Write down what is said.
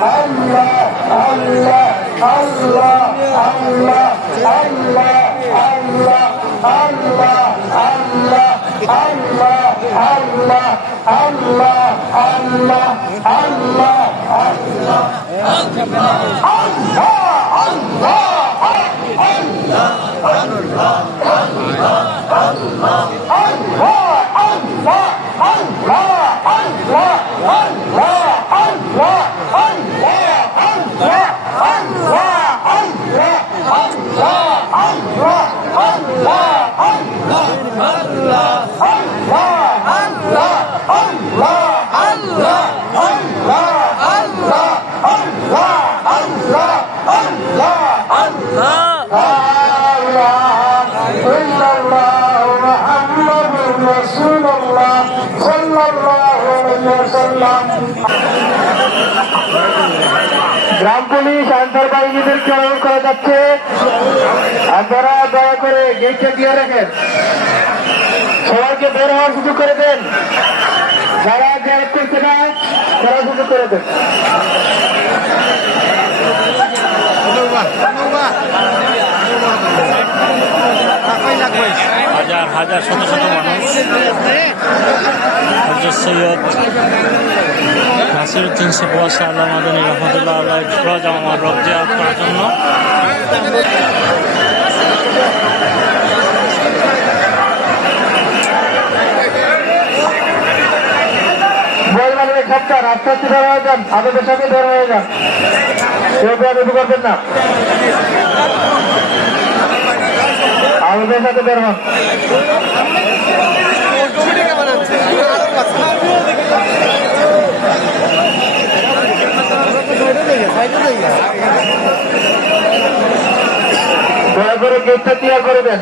Allah গ্রাম police Ansar বাহিনীদের খেলানো করা যাচ্ছে আপনারা দয়া করে গেটটা দিয়ে রাখেন সবাইকে বের হওয়ার সুযোগ করে দেন যারা গ্যাস করছে না তারা সুযোগ করে দেন হাজার হাজার শত শত মানুষ। হজরত সৈয়দ নাসিরুদ্দিন সফওয়াসা আল্লাহ মাদানী রহমতুল্লাহ আল্লাহ ফরাজ আমার রব করার জন্য। থেকে বের হয়ে যান আমাদের বের হয়ে যান। কেউ করবেন না? আমাদের সাথে বের হন। দয়া করে গেটটা ক্লিয়ার করে দেন।